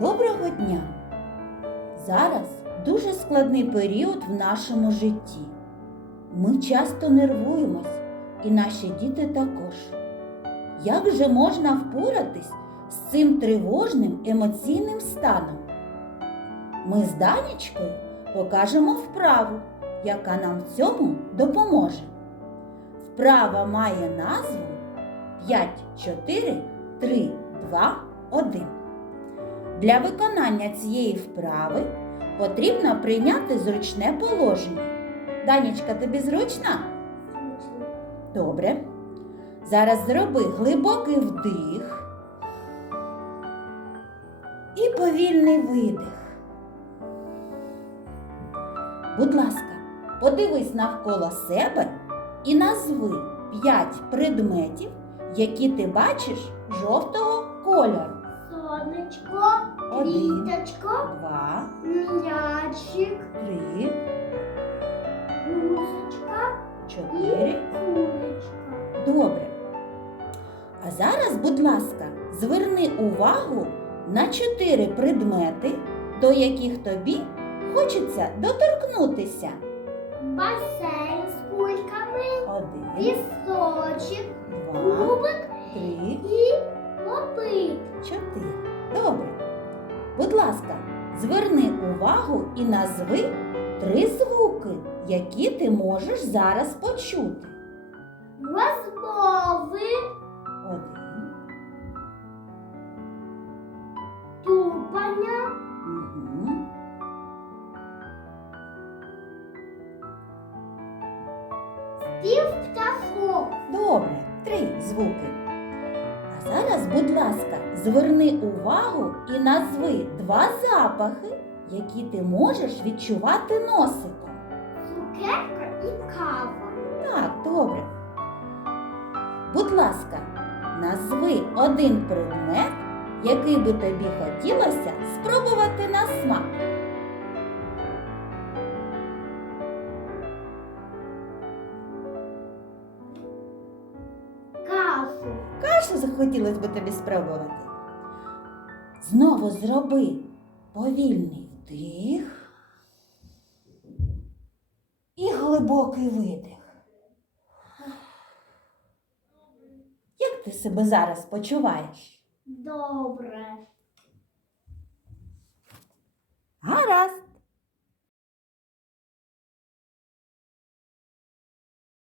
Доброго дня! Зараз дуже складний період в нашому житті. Ми часто нервуємось, і наші діти також. Як же можна впоратись з цим тривожним емоційним станом? Ми з Данічкою покажемо вправу, яка нам в цьому допоможе. Вправа має назву 5, 4, 3, 2, 1. Для виконання цієї вправи потрібно прийняти зручне положення. Данічка, тобі зручно? Добре. Зараз зроби глибокий вдих і повільний видих. Будь ласка, подивись навколо себе і назви 5 предметів, які ти бачиш жовтого кольору. Сонечко, Один. квіточко, Два, м'ячик, три, гусочка чотири. і кулечка. Добре. А зараз, будь ласка, зверни увагу на чотири предмети, до яких тобі хочеться доторкнутися. Басейн з кульками, Один, пісочок, два, кубик три, і зверни увагу і назви три звуки, які ти можеш зараз почути. Розмови, Один. тупання, Угу. спів птахов. Добре, три звуки. Зараз, будь ласка, зверни увагу і назви два запахи, які ти можеш відчувати носиком. Цукерка і кава. Так, добре. Будь ласка, назви один предмет, який би тобі хотілося спробувати на смак. Кашу. Кашу захотілося би тобі спробувати. Знову зроби повільний вдих і глибокий видих. Як ти себе зараз почуваєш? Добре. Гаразд.